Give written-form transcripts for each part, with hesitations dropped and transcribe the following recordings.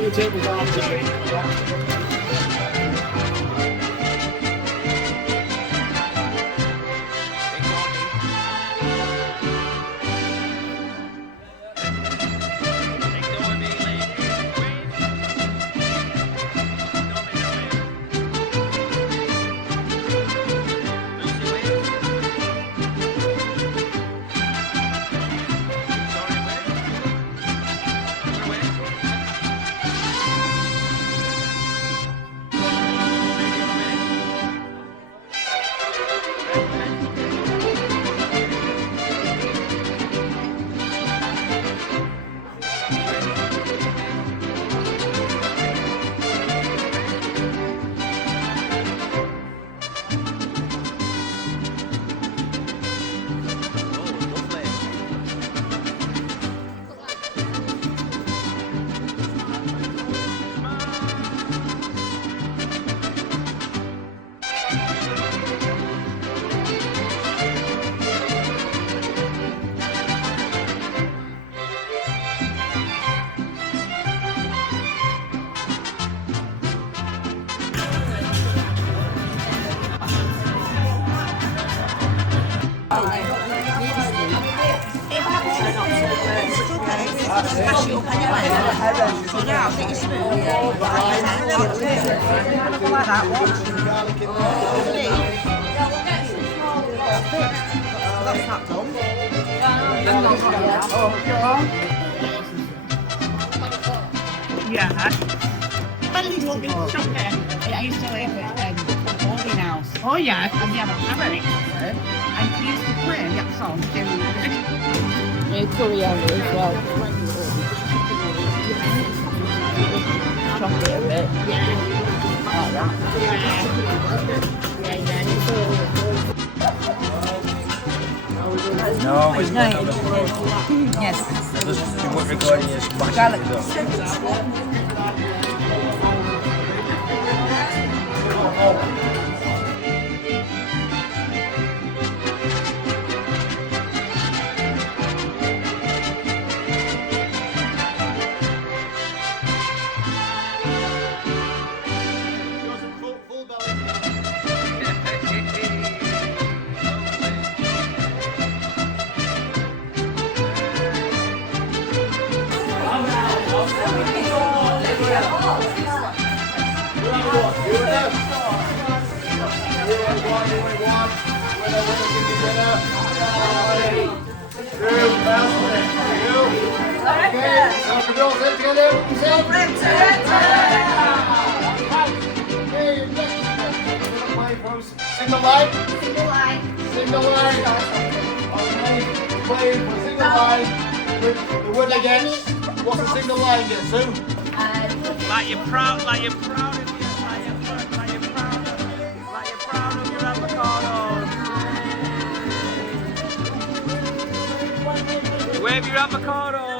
the tables after me. Mash it up anyway. Cut it out, take your spoon. Like that, that's not done. Yeah. When you walk in the shop there, I used to live at boarding house. Oh yeah. And you have a carrot and you used to play that song. Coriander as well. Chop it a bit. Like that. No, it's not. Yes. You weren't recording your smash. Single line. Single line. Okay. Playing for single line with the wood again. What's a single line get, Sue? Like you're proud of your avocados. Wave your avocados.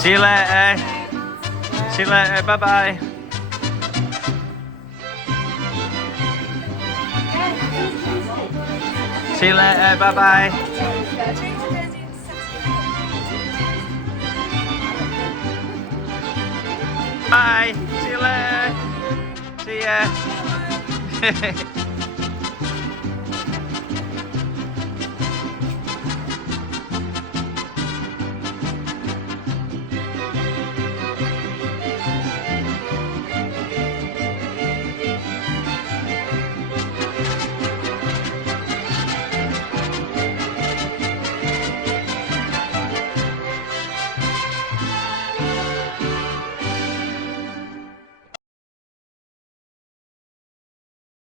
See you later. See you later. Bye bye. See you later. Bye bye. Bye. See you later. See ya.